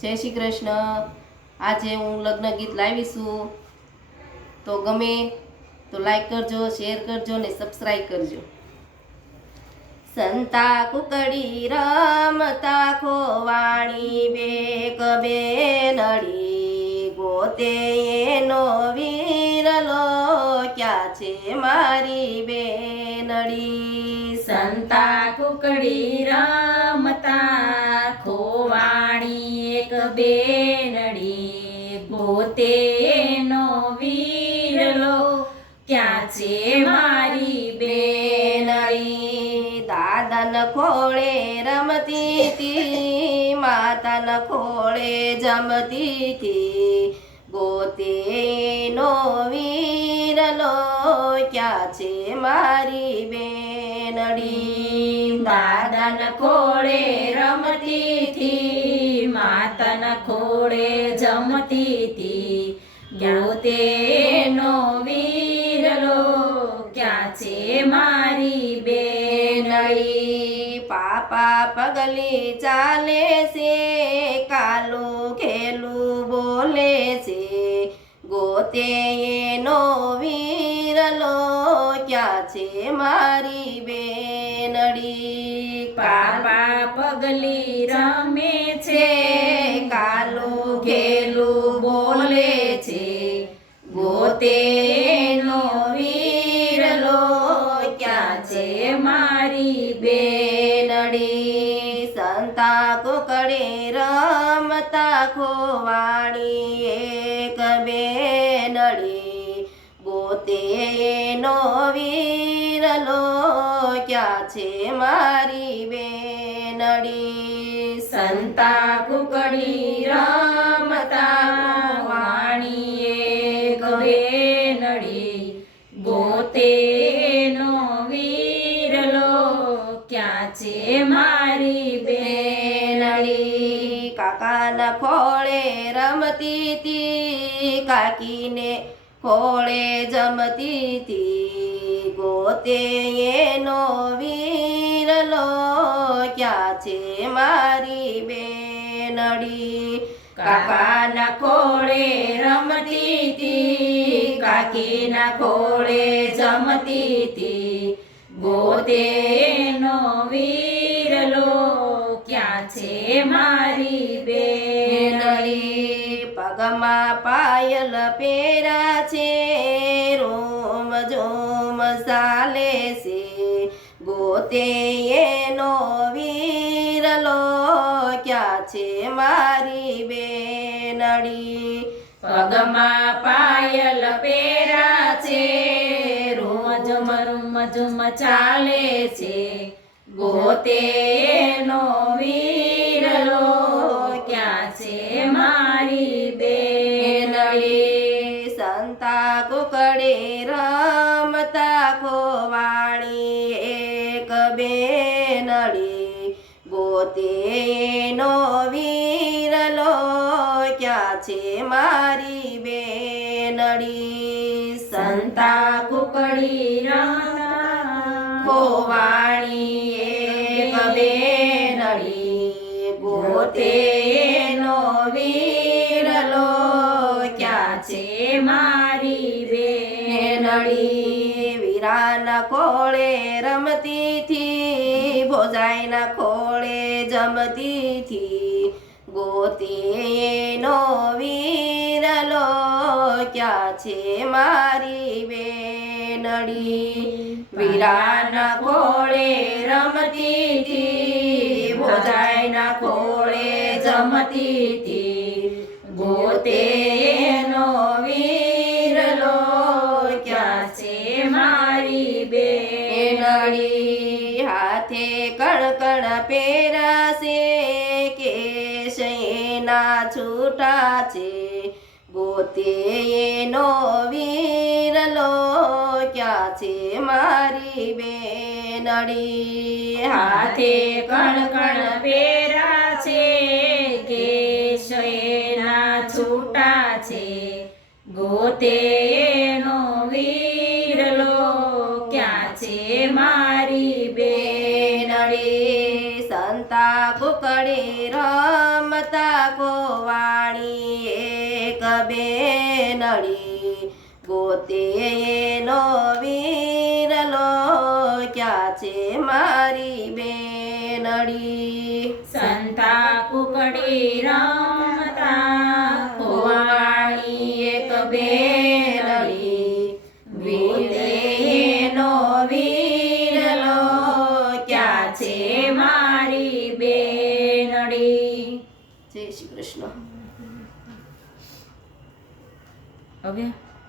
જય શ્રી કૃષ્ણ. આજે હું લગ્ન ગીત લાવી છું. તો ગમે તો લાઈક કરજો શેર કરજો ને સબસ્ક્રાઈબ કરજો. સંતા કુકડી રમતા ખોવાણી બે કબે નડી ગોતે એનો વીરલો ક્યાં છે મારી બેનડી. સંતા કુકડી રમતા બેનડી પોતે નો વીરલો. ક્યાં છે મારી બેનડી? દાદન ખોળે રમતી તી, માતાન ખોળે જમતી તી. ગોતે નો વીરલો, ક્યાં છે મારી બેનડી? દાદન ખોળે રમતી થી માતન ખોળે જમતી તી ગોતે નો વીરલો ક્યાં છે મારી બેનળી પાપા પગલી ચાલે છે કાલું ખેલું બોલે છે. ગોતે એનો વીરલો ક્યાં છે મારી બેનડી? પાપા પગલી રમે છે, કાલું ખેલું બોલે છે. ગોતે નો વીરલો ક્યાં છે મારી બેનડી. સંતા કોકડે રમતા ખોવાણી એક બેનડી. ગોતે નો વીરલો ક્યાં છે મારી બેનડી સંતા કુકડી, રમતા વાણીએ એક નડી ગોતે નો વીરલો, ક્યાં છે મારી બેનડી? કાકાના ખોળે રમતી તી, કાકીને ખોળે જમતી તી, ગોતે એનો વીરલો ક્યાં છે મારી બેનડી? કાકાના ખોળે રમતી હતી, કાકીના ખોળે જમતી હતી. ગોતે નો વીરલો ક્યાં છે મારી બેનડી? પગમાં પાયલ પેરા છે, રોમ જોમ ચાલે છે. ગોતે છે મારી બેનડી. પગમાં પાયલ પેરા છે. રોજ મરુમ ઝુમ ચાલે છે. ગોતે નો વીરલો ક્યાં છે મારી બેનડી? સંતા કુકડે રમતા ખોવાણી એક બેનડી. ગોતે નો છે મારી બેનડી. સંતા કુકડી ખોવાણી એક બેનડી. ગોતે નો વીરલો ક્યાં છે મારી બેનડી? બેનડી વીરાના ખોળે રમતી થી ભોજાઈના ખોળે જમતી થી ગોતી નો વીરલો ક્યાં છે મારી બેનડી. વીરાના ખોળે રમતી હતી ભોજાઈના ખોળે જમતી હતી ગોતે નો વીરલો ક્યાં છે મારી બેન બેનડી. હાથે કણકણ પહેરાશે કેશ એના છૂટા છે ગોતે એનો વીરલો ક્યાં છે મારી બેનડી. હાથે કણકણ પેરા છે કેશ એના છૂટા છે ગોતે એનો વીરલો ક્યાં છે મારી બેન બેનડી ગોતે એનો વીરલો ક્યાં છે મારી બેનડી. સંતા કુકડી રમતા કુવાણી એક બેનડી. ગોતે એનો વીરલો ક્યાં છે મારી બેનડી. જય શ્રી કૃષ્ણ. ok.